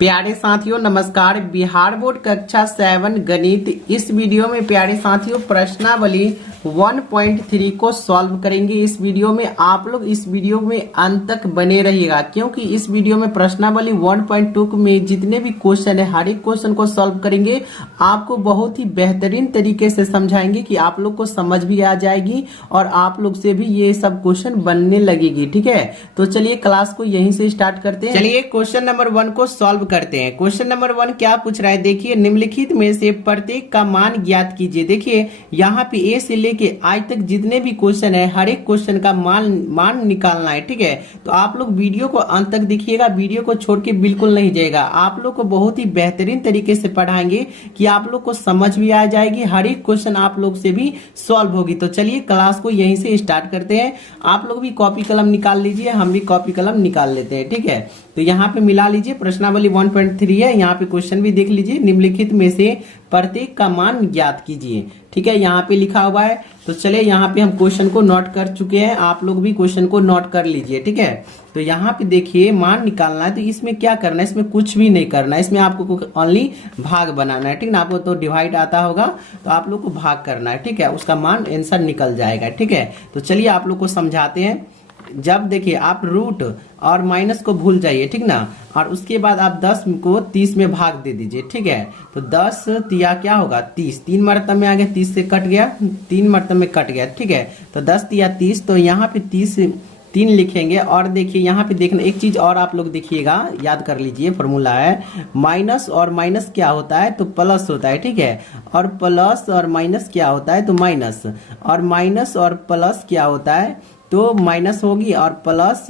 प्यारे साथियों नमस्कार। बिहार बोर्ड कक्षा 7 गणित इस वीडियो में प्यारे साथियों प्रश्नावली 1.3 को सॉल्व करेंगे। इस वीडियो में आप लोग इस वीडियो में अंत तक बने रहिएगा, क्योंकि इस वीडियो में प्रश्नावली 1.2 में जितने भी क्वेश्चन है हर एक क्वेश्चन को सॉल्व करेंगे। आपको बहुत ही बेहतरीन तरीके से समझाएंगे कि आप लोग को समझ भी आ जाएगी और आप लोग से भी ये सब क्वेश्चन बनने लगेगी। ठीक है, तो चलिए क्लास को यहीं से स्टार्ट करते हैं। चलिए क्वेश्चन नंबर 1 को सॉल्व करते हैं। क्वेश्चन नंबर 1 क्या पूछ रहा है, देखिए निम्नलिखित में से प्रत्येक का मान ज्ञात कीजिए। देखिए यहाँ पे ए से लेके आज तक जितने भी क्वेश्चन है हर एक क्वेश्चन का मान निकालना है। ठीक है, तो आप लोग वीडियो को अंत तक देखिएगा, वीडियो को छोड़ के बिल्कुल नहीं जाएगा। आप लोग को बहुत ही बेहतरीन तरीके से पढ़ाएंगे कि आप लोग को समझ भी आ जाएगी, हर एक क्वेश्चन आप लोग से भी सॉल्व होगी। तो चलिए क्लास को यहीं से स्टार्ट करते हैं। आप लोग भी कॉपी कलम निकाल लीजिए, हम भी कॉपी कलम निकाल लेते हैं। ठीक है, तो यहाँ पे मिला लीजिए, प्रश्नावली 1.3 है। यहाँ पे क्वेश्चन भी देख लीजिए, निम्नलिखित में से प्रत्येक का मान ज्ञात कीजिए। ठीक है, यहाँ पे लिखा हुआ है। तो चले यहाँ पे हम क्वेश्चन को नोट कर चुके हैं, आप लोग भी क्वेश्चन को नोट कर लीजिए। ठीक है, तो यहाँ पे देखिए मान निकालना है, तो इसमें क्या करना है, इसमें कुछ भी नहीं करना है, इसमें आपको ओनली भाग बनाना है। ठीक ना, आपको तो डिवाइड आता होगा तो आप लोग को भाग करना है। ठीक है, उसका मान आंसर निकल जाएगा। ठीक है, तो चलिए आप लोग को समझाते हैं। जब देखिए आप रूट और माइनस को भूल जाइए, ठीक ना, और उसके बाद आप 10 को 30 में भाग दे दीजिए। ठीक है, तो 10 तिया क्या होगा 30, 3 मरतब में आ गया, 30 से कट गया, 3 मरतब में कट गया। ठीक है, तो 10 तिया 30, तो यहाँ पे 3 लिखेंगे। और देखिए यहाँ पे देखना एक चीज और आप लोग देखिएगा, याद कर लीजिए, फॉर्मूला है माइनस और माइनस क्या होता है तो प्लस होता है। ठीक है, और प्लस और माइनस क्या होता है तो माइनस, और माइनस और प्लस क्या होता है तो माइनस होगी, और प्लस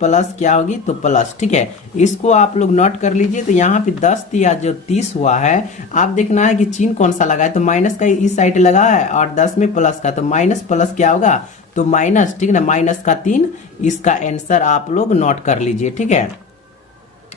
प्लस क्या होगी तो प्लस। ठीक है, इसको आप लोग नोट कर लीजिए। तो यहाँ पे 10 या जो 30 हुआ है, आप देखना है कि चिन्ह कौन सा लगा है, तो माइनस का इस साइड लगा है और 10 में प्लस का, तो माइनस प्लस क्या होगा तो माइनस। ठीक है ना, माइनस का 3, इसका आंसर आप लोग नोट कर लीजिए। ठीक है,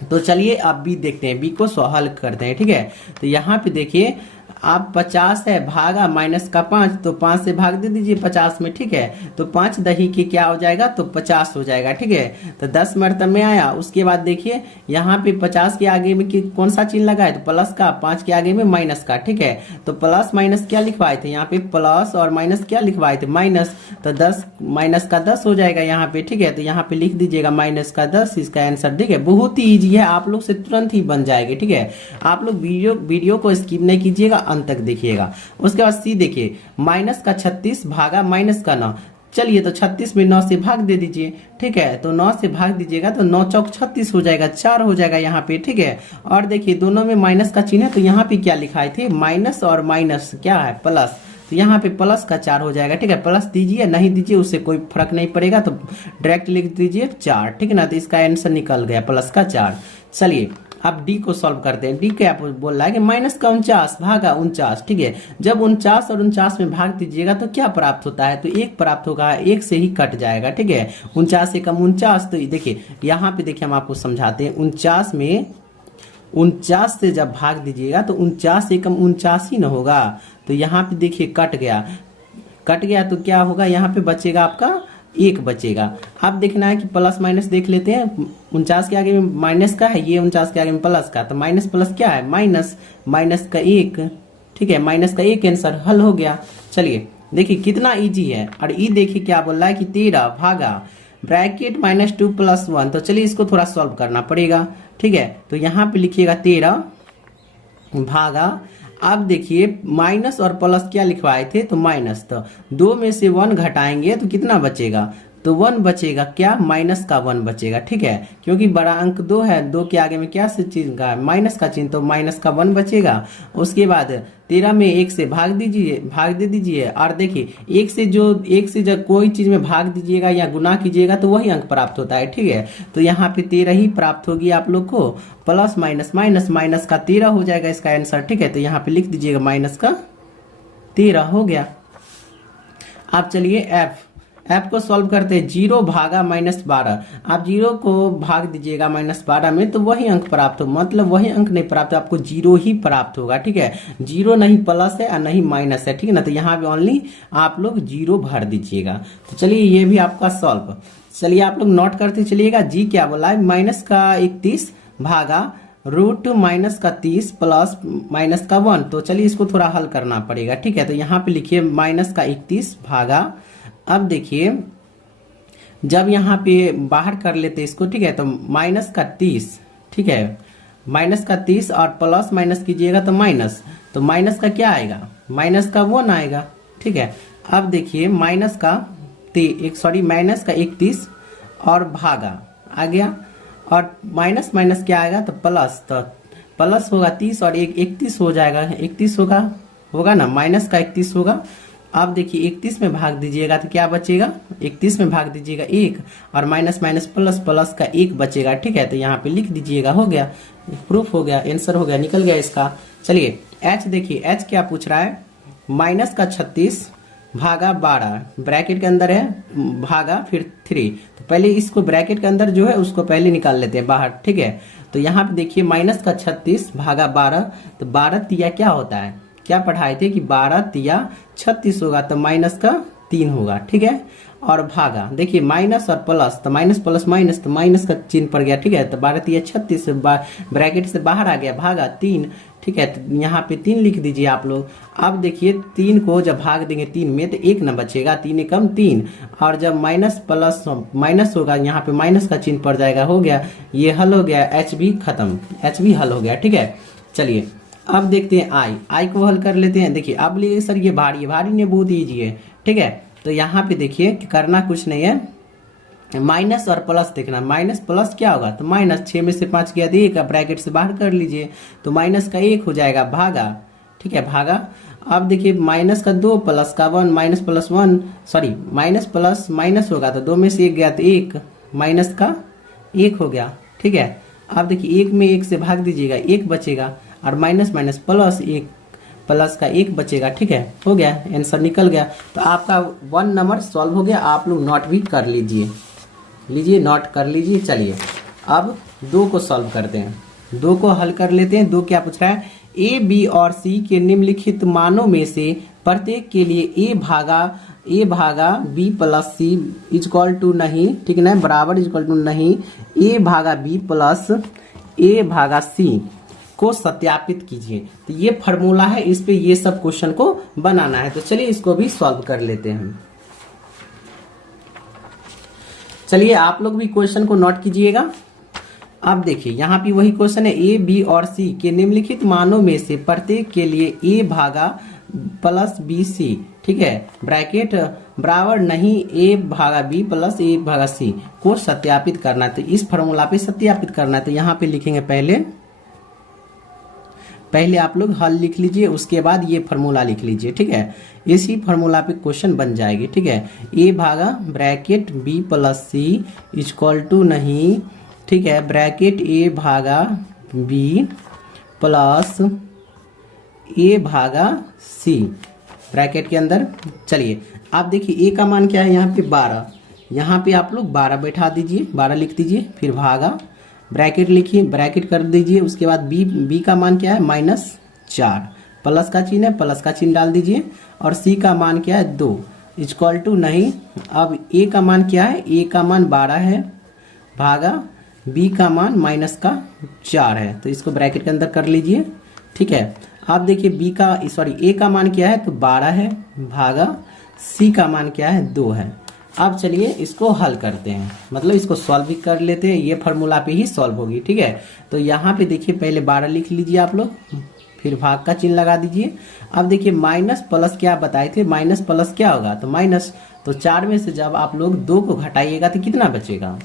तो चलिए अब बी देखते हैं, बी को हल करते हैं। ठीक है, तो यहाँ पे देखिए आप 50 है भागा माइनस का 5, तो 5 से भाग दे दीजिए 50 में। ठीक है, तो 5 दही के क्या हो जाएगा तो 50 हो जाएगा। ठीक है, तो 10 मरतब में आया। उसके बाद देखिए यहाँ पे 50 के आगे में कौन सा चिन्ह लगा है तो प्लस का, 5 के आगे में माइनस का। ठीक है, तो प्लस माइनस क्या लिखवाए थे, यहाँ पे प्लस और माइनस क्या लिखवाए थे माइनस, तो 10 माइनस का 10 हो जाएगा यहाँ पे। ठीक है, तो यहाँ पे लिख दीजिएगा माइनस का 10, इसका आंसर। ठीक है, बहुत ही ईजी है, आप लोग से तुरंत ही बन जाएगी। ठीक है, आप लोग वीडियो को स्किप नहीं कीजिएगा, अंत तक देखिएगा। उसके बाद सी देखिए, माइनस का 36 भागा माइनस का 9। चलिए तो 36 में 9 से भाग दे दीजिए। ठीक है, तो 9 से भाग दीजिएगा तो 9 चौक 36 हो जाएगा, 4 हो जाएगा यहाँ पे। ठीक है, और देखिए दोनों में माइनस का चिन्ह है, तो यहाँ पे क्या लिखाए थे माइनस और माइनस क्या है प्लस, तो यहाँ पे प्लस का 4 हो जाएगा। ठीक है, प्लस दीजिए नहीं दीजिए उससे कोई फर्क नहीं पड़ेगा, तो डायरेक्ट लिख दीजिए 4। ठीक है ना, तो इसका आंसर निकल गया प्लस का 4। चलिए अब डी को सॉल्व करते हैं। डी क्या बोल रहा है कि माइनस का 49 भागा 49। ठीक है, जब 49 और 49 में भाग दीजिएगा तो क्या प्राप्त होता है तो 1 प्राप्त होगा, 1 से ही कट जाएगा। ठीक है, 49 से कम 49, तो देखिए यहाँ पे देखिए हम आपको समझाते हैं। 49 में 49 से जब भाग दीजिएगा तो 49 से कम 49 ही न होगा, तो यहाँ पे देखिए कट गया तो क्या होगा, यहाँ पे बचेगा आपका 1 बचेगा। अब देखना है कि प्लस माइनस देख लेते हैं। 49 के आगे में माइनस का है, ये 49 के आगे में प्लस का, तो माइनस प्लस क्या है माइनस, माइनस का 1। ठीक है, माइनस का 1 आंसर हल हो गया। चलिए देखिए कितना इजी है। और ई देखिए क्या बोल रहा है कि 13 भागा ब्रैकेट -2 + 1। तो चलिए इसको थोड़ा सॉल्व करना पड़ेगा। ठीक है, तो यहाँ पे लिखिएगा 13 भागा, अब देखिए माइनस और प्लस क्या लिखवाए थे तो माइनस, तो 2 में से 1 घटाएंगे तो कितना बचेगा तो 1 बचेगा, क्या माइनस का 1 बचेगा। ठीक है, क्योंकि बड़ा अंक 2 है, 2 के आगे में क्या चीज का माइनस का चिन्ह, तो माइनस का 1 बचेगा। उसके बाद 13 में 1 से भाग दे दीजिए। और देखिए 1 से जब कोई चीज में भाग दीजिएगा या गुना कीजिएगा तो वही अंक प्राप्त होता है। ठीक है, तो यहाँ पे 13 ही प्राप्त होगी आप लोग को, प्लस माइनस माइनस, माइनस का 13 हो जाएगा इसका आंसर। ठीक है, तो यहाँ पे लिख दीजिएगा माइनस का 13 हो गया। अब चलिए एफ को सॉल्व करते हैं। 0 भागा -12, आप 0 को भाग दीजिएगा -12 में तो वही अंक प्राप्त हो, मतलब वही अंक नहीं प्राप्त हो, आपको 0 ही प्राप्त होगा। ठीक है, 0 नहीं प्लस है और नहीं माइनस है। ठीक है ना, तो यहाँ पे ओनली आप लोग 0 भर दीजिएगा। तो चलिए ये भी आपका सॉल्व। चलिए आप लोग नोट करते चलिएगा। जी क्या बोला है, माइनस का 31 भागा रूट माइनस का 30 प्लस माइनस का 1। तो चलिए इसको थोड़ा हल करना पड़ेगा, ठीक है। तो यहाँ पे लिखिए माइनस का 31 भागा, अब देखिए जब यहाँ पे बाहर कर लेते इसको, ठीक है, तो माइनस का 30, ठीक है, माइनस का 30 और प्लस माइनस कीजिएगा तो माइनस, तो माइनस का क्या आएगा, माइनस का 1 आएगा, ठीक है। अब देखिए माइनस का माइनस का 31 और भागा आ गया, और माइनस माइनस क्या आएगा तो प्लस, तो प्लस होगा 30 और 31 हो जाएगा, 31 होगा ना, माइनस का 31 होगा। अब देखिए 31 में भाग दीजिएगा तो क्या बचेगा, 31 में भाग दीजिएगा 1 और माइनस माइनस प्लस, प्लस का 1 बचेगा, ठीक है। तो यहाँ पे लिख दीजिएगा, हो गया, प्रूफ हो गया, आंसर हो गया, निकल गया इसका। चलिए एच देखिए, एच क्या पूछ रहा है, माइनस का 36 भागा 12 ब्रैकेट के अंदर है, भागा फिर 3। तो पहले इसको ब्रैकेट के अंदर जो है उसको पहले निकाल लेते हैं बाहर, ठीक है। तो यहाँ पे देखिए माइनस का 36 भागा 12, तो 12 तिया क्या होता है, क्या पढ़ाए थे कि 12 तिया 36 होगा, तो माइनस का 3 होगा, ठीक है। और भागा देखिए माइनस और प्लस, तो माइनस प्लस माइनस, तो माइनस का चिन्ह पड़ गया, ठीक है। तो 12 तिया 36 ब्रैकेट से बाहर आ गया, भागा 3, ठीक है। तो यहाँ पे 3 लिख दीजिए आप लोग। अब देखिए 3 को जब भाग देंगे 3 में तो 1 न बचेगा, 3 एकम 3, और जब माइनस प्लस माइनस होगा यहाँ पे माइनस का चिन्ह पड़ जाएगा, हो गया, ये हल हो गया, एच भी खत्म, एच भी हल हो गया, ठीक है। चलिए अब देखते हैं आई को हल कर लेते हैं। देखिए अब लिए सर ये भारी ने बहुत ईजी है, ठीक है। तो यहाँ पे देखिए करना कुछ नहीं है, माइनस और प्लस देखना, माइनस प्लस क्या होगा, तो माइनस 6 में से 5 गया तो 1, ब्रैकेट से बाहर कर लीजिए, तो माइनस का 1 हो जाएगा, भागा, ठीक है, भागा। अब देखिए माइनस का 2 प्लस का 1, minus plus 1 sorry minus plus minus होगा तो 2 में से 1 गया तो 1, माइनस का 1 हो गया, ठीक है। अब देखिए 1 में 1 से भाग दीजिएगा, 1 बचेगा, और माइनस माइनस प्लस 1, प्लस का 1 बचेगा, ठीक है, हो गया, आंसर निकल गया। तो आपका 1 नंबर सॉल्व हो गया, आप लोग नोट भी कर लीजिए, नोट कर लीजिए। चलिए अब 2 को सॉल्व करते हैं, 2 को हल कर लेते हैं। 2 क्या पूछ रहा है, ए बी और सी के निम्नलिखित मानों में से प्रत्येक के लिए ए भागा b plus c equal to नहीं, ठीक है ना, बराबर इक्वल टू नहीं, ए भागा बी प्लस ए भागा सी को सत्यापित कीजिए। तो ये फॉर्मूला है, इस पे ये सब क्वेश्चन को बनाना है। तो चलिए इसको भी सॉल्व कर लेते हैं। चलिए आप लोग भी क्वेश्चन को नोट कीजिएगा। अब देखिए यहाँ पे वही क्वेश्चन है, ए बी और सी के निम्नलिखित मानों में से प्रत्येक के लिए ए भागा प्लस बी सी, ठीक है, ब्रैकेट बराबर नहीं ए भागा बी प्लस ए भागा सी को सत्यापित करना है। तो इस फॉर्मूला पे सत्यापित करना है। तो यहाँ पे लिखेंगे पहले आप लोग हल लिख लीजिए, उसके बाद ये फॉर्मूला लिख लीजिए, ठीक है। इसी फॉर्मूला पे क्वेश्चन बन जाएगी, ठीक है। ए भागा bracket b plus c equal to नहीं, ठीक है, ब्रैकेट ए भागा बी प्लस ए भागा सी ब्रैकेट के अंदर। चलिए आप देखिए ए का मान क्या है, यहाँ पे 12, यहाँ पे आप लोग 12 बैठा दीजिए, 12 लिख दीजिए, फिर भागा ब्रैकेट लिखिए, ब्रैकेट कर दीजिए, उसके बाद बी का मान क्या है -4, प्लस का चिन्ह है, प्लस का चिन्ह डाल दीजिए, और सी का मान क्या है 2 इक्वल टू नहीं। अब ए का मान क्या है, ए का मान 12 है, भागा बी का मान -4 है, तो इसको ब्रैकेट के अंदर कर लीजिए, ठीक है। अब देखिए ए का मान क्या है तो 12 है, भागा सी का मान क्या है 2 है। अब चलिए इसको हल करते हैं, मतलब इसको सॉल्व भी कर लेते हैं, ये फार्मूला पे ही सॉल्व होगी, ठीक है। तो यहाँ पे देखिए पहले 12 लिख लीजिए आप लोग, फिर भाग का चिन्ह लगा दीजिए। अब देखिए माइनस प्लस क्या बताए थे, माइनस प्लस क्या होगा तो माइनस, तो 4 में से जब आप लोग 2 को घटाइएगा तो कितना बचेगा,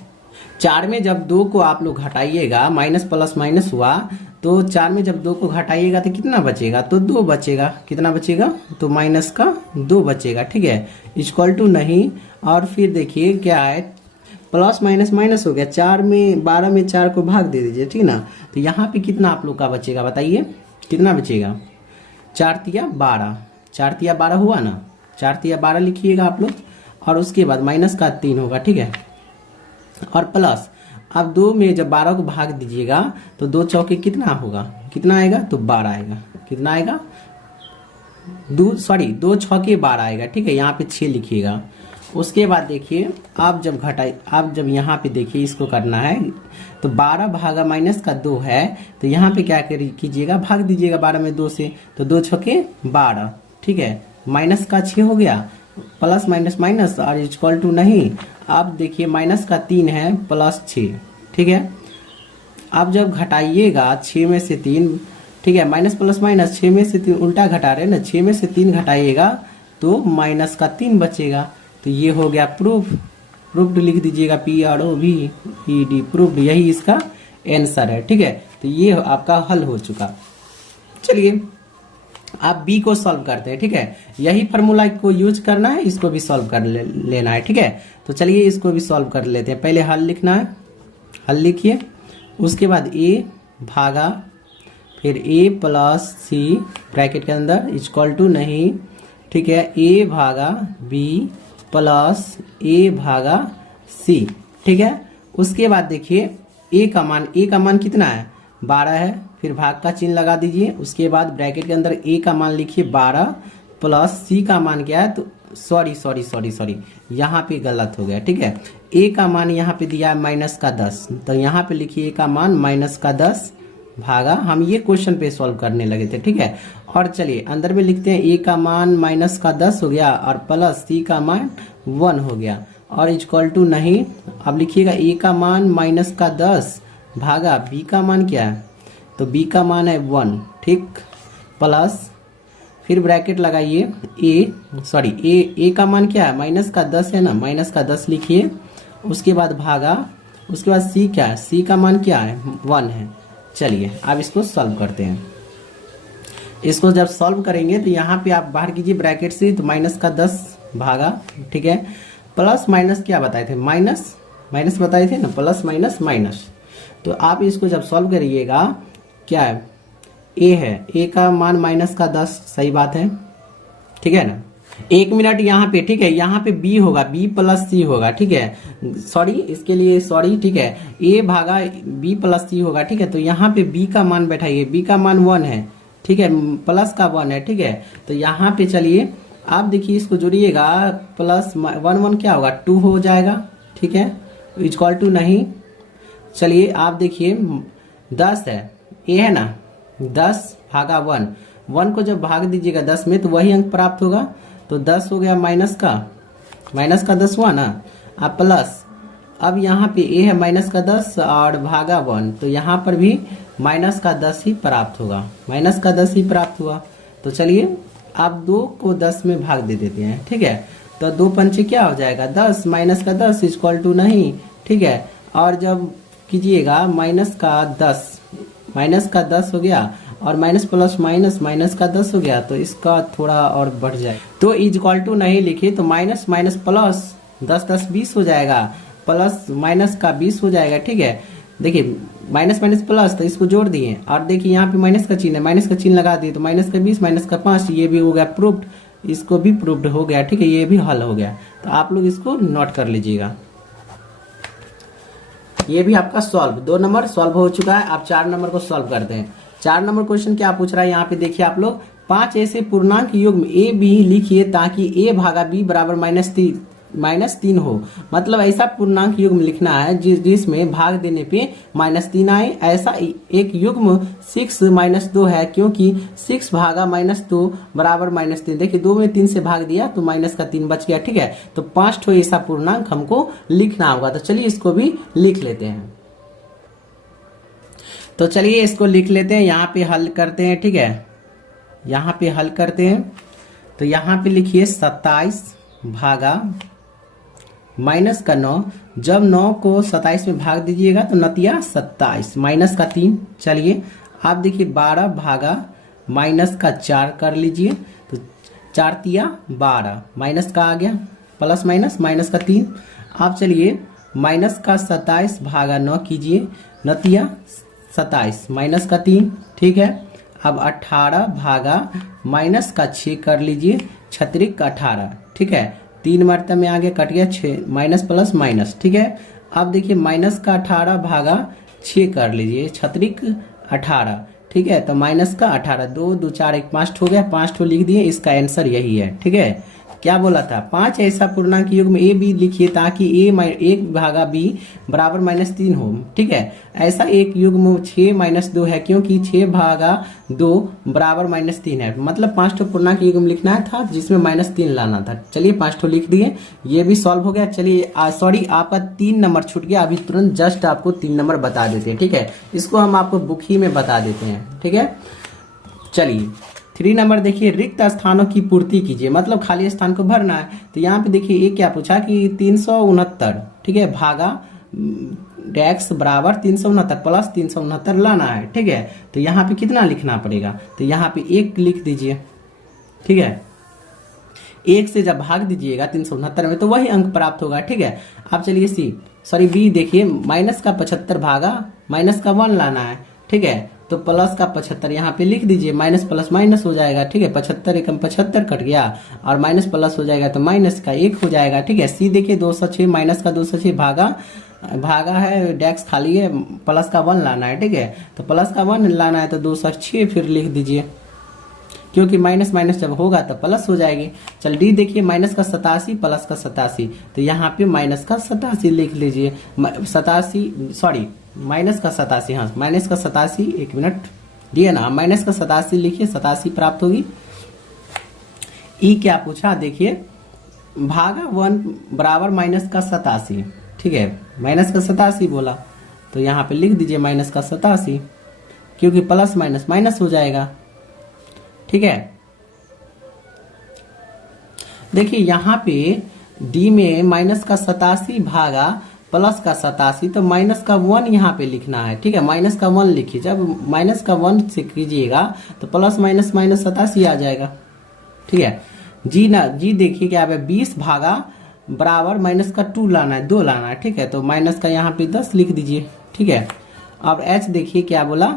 4 में जब 2 को आप लोग घटाइएगा, माइनस प्लस माइनस हुआ, तो 4 में जब 2 को घटाइएगा तो कितना बचेगा, तो 2 बचेगा, कितना बचेगा तो माइनस का 2 बचेगा, ठीक है, इक्वल टू नहीं। और फिर देखिए क्या है, प्लस माइनस माइनस हो गया, 12 में 4 को भाग दे दीजिए, ठीक ना। तो यहाँ पे कितना आप लोग का बचेगा बताइए, कितना बचेगा, 4 तिया 12, 4 तिया 12 हुआ ना, 4 तिया 12 लिखिएगा आप लोग, और उसके बाद माइनस का 3 होगा, ठीक है, और प्लस। अब 2 में जब 12 को भाग दीजिएगा तो 2 चौके कितना होगा, कितना आएगा तो 12 आएगा, कितना आएगा 2 छके 12 आएगा, ठीक है, यहाँ पे 6 लिखिएगा। उसके बाद देखिए आप जब यहाँ पे देखिए इसको करना है तो 12 भागा माइनस का 2 है, तो यहाँ पे क्या कीजिएगा, भाग दीजिएगा 12 में 2 से, तो 2 छके 12, ठीक है, माइनस का 6 हो गया, प्लस माइनस माइनस और इक्वल टू नहीं, अब देखिए माइनस का 3 है प्लस 6, ठीक है। अब जब घटाइएगा 6 में से 3, ठीक है, माइनस प्लस माइनस 6 में से 3 उल्टा घटा रहे हैं ना, 6 में से 3 घटाइएगा तो माइनस का 3 बचेगा। तो ये हो गया प्रूफ्ड लिख दीजिएगा, PROVED प्रूफ्ड, यही इसका आंसर है, ठीक है। तो ये आपका हल हो चुका। चलिए आप बी को सॉल्व करते हैं, ठीक है, यही फार्मूला को यूज करना है, इसको भी सॉल्व कर लेना है, ठीक है। तो चलिए इसको भी सॉल्व कर लेते हैं। पहले हल लिखना है, हल लिखिए, उसके बाद a भागा फिर a प्लस सी ब्रैकेट के अंदर इक्वल टू नहीं, ठीक है, a भागा b प्लस a भागा c, ठीक है। उसके बाद देखिए a का मान कितना है, 12 है, फिर भाग का चिन्ह लगा दीजिए, उसके बाद ब्रैकेट के अंदर a का मान लिखिए 12 प्लस c का मान क्या है, तो सॉरी यहाँ पे गलत हो गया, ठीक है। a का मान यहाँ पे दिया है माइनस का 10, तो यहाँ पे लिखिए a का मान माइनस का 10 भागा, हम ये क्वेश्चन पे सॉल्व करने लगे थे, ठीक है। और चलिए अंदर में लिखते हैं a का मान माइनस का 10 हो गया और प्लस c का मान 1 हो गया और इक्वल टू नहीं, अब लिखिएगा a का मान माइनस का 10 भागा b का मान क्या है, तो b का मान है 1, ठीक, प्लस फिर ब्रैकेट लगाइए a का मान क्या है, माइनस का 10 है ना, माइनस का 10 लिखिए, उसके बाद भागा, उसके बाद c क्या है, c का मान क्या है, 1 है। चलिए अब इसको सॉल्व करते हैं। इसको जब सॉल्व करेंगे तो यहाँ पे आप बाहर कीजिए ब्रैकेट से, तो माइनस का 10 भागा, ठीक है, प्लस माइनस क्या बताए थे, माइनस बताए थे ना, प्लस माइनस माइनस, तो आप इसको जब सॉल्व करिएगा क्या है, a है, a का मान माइनस का 10, सही बात है, ठीक है ना। 1 मिनट यहाँ पे, ठीक है, यहाँ पे b होगा, b प्लस c होगा, ठीक है, सॉरी इसके लिए सॉरी, ठीक है, a भागा b प्लस c होगा, ठीक है। तो यहाँ पे b का मान बैठाइए, b का मान 1 है, ठीक है, प्लस का 1 है, ठीक है। तो यहाँ पे चलिए आप देखिए इसको जोड़िएगा, प्लस 1 क्या होगा, 2 हो जाएगा, ठीक है, इक्वल टू नहीं। चलिए आप देखिए 10 है, a है ना, 10 भागा 1 को जब भाग दीजिएगा 10 में तो वही अंक प्राप्त होगा, तो 10 हो गया माइनस का 10 हुआ ना, अब प्लस, अब यहाँ पे a है माइनस का 10 और भागा 1, तो यहाँ पर भी माइनस का 10 ही प्राप्त होगा, माइनस का 10 ही प्राप्त हुआ। तो चलिए आप 2 को 10 में भाग दे देते हैं, ठीक है, तो 2 पंचे क्या हो जाएगा, 10 माइनस का 10 इक्वल टू नहीं, ठीक है। और जब कीजिएगा माइनस का 10 हो गया और माइनस प्लस माइनस का 10 हो गया, तो इसका थोड़ा और बढ़ जाए, तो इक्वल टू नहीं लिखिए, तो माइनस प्लस 10 10 20 हो जाएगा, प्लस माइनस का 20 हो जाएगा, ठीक है। देखिए माइनस प्लस, तो इसको जोड़ दिए और देखिए यहाँ पे माइनस का चिन्ह है, माइनस का चिन्ह लगा दिए, तो माइनस का 20 माइनस का 5, ये भी हो गया प्रूफ्ड, इसको भी प्रूफ्ड हो गया, ठीक है, ये भी हल हो गया। तो आप लोग इसको नोट कर लीजिएगा, ये भी आपका सॉल्व, 2 नंबर सॉल्व हो चुका है। आप 4 नंबर को सॉल्व करते हैं। 4 नंबर क्वेश्चन क्या पूछ रहा है, यहाँ पे देखिए आप लोग, 5 ऐसे पूर्णांक युग्म a b लिखिए ताकि a भागा b बराबर -3 हो। मतलब ऐसा पूर्णांक युग्म लिखना है जिसमें भाग देने पे -3 आए। ऐसा एक युग्म 6 - 2 है, क्योंकि 6 भागा -2 बराबर -3। देखिए 2 में 3 से भाग दिया तो माइनस का 3 बच गया, ठीक है। तो 5 ठो ऐसा पूर्णांक हमको लिखना होगा। तो चलिए इसको भी लिख लेते हैं। तो चलिए इसको लिख लेते हैं, यहाँ पे हल करते हैं, ठीक है। यहाँ पे हल करते हैं, तो यहाँ पे लिखिए 27 भागा -9। जब 9 को 27 में भाग दीजिएगा तो नतिया 27 -3। चलिए आप देखिए 12 भागा -4 कर लीजिए, तो 4 तिया 12, माइनस का आ गया, प्लस माइनस का 3। आप चलिए -27 भागा 9 कीजिए, नतिया 27 -3, ठीक है। अब 18 भागा -6 कर लीजिए, छत्रिक 18, ठीक है। 3 मरतबे में आगे कट गया 6, माइनस प्लस माइनस, ठीक है। अब देखिए -18 भागा 6 कर लीजिए, छत्रिक 18, ठीक है। तो -18, 2 2 4 1 5 हो गया, 5 ठो लिख दिए, इसका आंसर यही है, ठीक है। क्या बोला था, 5 ऐसा पूर्णांक योग में ए बी लिखिए ताकि एक भागा बी बराबर -3 हो। ठीक है, ऐसा एक युग में 6 - 2 है क्योंकि 6 भागा 2 बराबर -3 है, मतलब 5 ठो पूर्णांक युग में लिखना था जिसमें -3 लाना था। चलिए 5 ठो लिख दिए, ये भी सॉल्व हो गया। चलिए सॉरी आपका 3 नंबर छूट गया, अभी तुरंत जस्ट आपको 3 नंबर बता देते हैं। ठीक है, इसको हम आपको बुक ही में बता देते हैं। ठीक है, चलिए 3 नंबर देखिए, रिक्त स्थानों की पूर्ति कीजिए, मतलब खाली स्थान को भरना है। तो यहाँ पे देखिए ये क्या पूछा कि 369, ठीक है, भागा डैक्स बराबर 369 प्लस 369 लाना है। ठीक है, तो यहाँ पे कितना लिखना पड़ेगा, तो यहाँ पे 1 लिख दीजिए। ठीक है, 1 से जब भाग दीजिएगा 369 में तो वही अंक प्राप्त होगा। ठीक है, अब चलिए बी देखिए, माइनस का 75 भागा माइनस का 1 लाना है। ठीक है, तो प्लस का 75 यहाँ पे लिख दीजिए, माइनस प्लस माइनस हो जाएगा। ठीक है, 75 एकम 75 कट गया और माइनस प्लस हो जाएगा तो माइनस का 1 हो जाएगा। ठीक है, सी देखिए 206 माइनस का 206 भागा है डैक्स खाली है, प्लस का 1 लाना है। ठीक है, तो प्लस का 1 लाना है तो 206 फिर लिख दीजिए, क्योंकि माइनस माइनस जब होगा तो प्लस हो जाएगी। चल डी देखिए, माइनस का 87 प्लस का 87, तो यहाँ पे माइनस का 87 लिख लीजिए। 87 सॉरी माइनस का 87, हाँ माइनस का 87, 1 मिनट दिए ना, माइनस का 87 लिखिए, 87 प्राप्त होगी। ई क्या पूछा देखिए, भागा 1 बराबर माइनस का 87। ठीक है, माइनस का 87 बोला तो यहाँ पे लिख दीजिए माइनस का 87, क्योंकि प्लस माइनस माइनस हो जाएगा। ठीक है, देखिए यहाँ पे डी में माइनस का 87 भागा प्लस का 87, तो माइनस का 1 यहाँ पे लिखना है। ठीक है, माइनस का 1 लिखिए, जब माइनस का 1 से कीजिएगा तो प्लस माइनस माइनस 87 आ जाएगा। ठीक है, जी देखिए क्या है, 20 भागा बराबर माइनस का 2 लाना है, 2 लाना है। ठीक है, तो माइनस का यहाँ पे 10 लिख दीजिए। ठीक है, अब एच देखिए क्या बोला,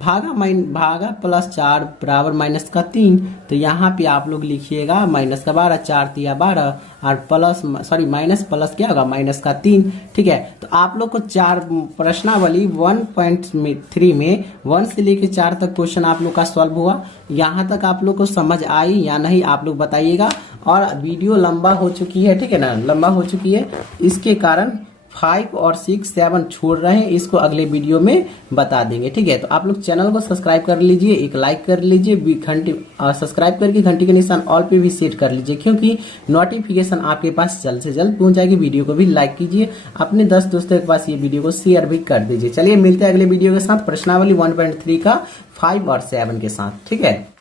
भागा प्लस 4 बराबर माइनस का 3, तो यहाँ पे आप लोग लिखिएगा माइनस का 12, 4 तिया 12 और प्लस सॉरी माइनस प्लस क्या होगा माइनस का 3। ठीक है, तो आप लोग को 4 प्रश्नावली 1.3 में 1 से लेकर 4 तक क्वेश्चन आप लोग का सॉल्व हुआ। यहाँ तक आप लोग को समझ आई या नहीं आप लोग बताइएगा। और वीडियो लंबा हो चुकी है, ठीक है ना, लंबा हो चुकी है, इसके कारण 5 और 6, 7 छोड़ रहे हैं, इसको अगले वीडियो में बता देंगे। ठीक है, तो आप लोग चैनल को सब्सक्राइब कर लीजिए, एक लाइक कर लीजिए, घंटी सब्सक्राइब करके घंटी के निशान ऑल पे भी सेट कर लीजिए, क्योंकि नोटिफिकेशन आपके पास जल्द से जल्द पहुंच जाएगी। वीडियो को भी लाइक कीजिए, अपने 10 दोस्तों के पास ये वीडियो को शेयर भी कर दीजिए। चलिए मिलते हैं अगले वीडियो के साथ प्रश्नावली 1.3 का 5 और 7 के साथ। ठीक है।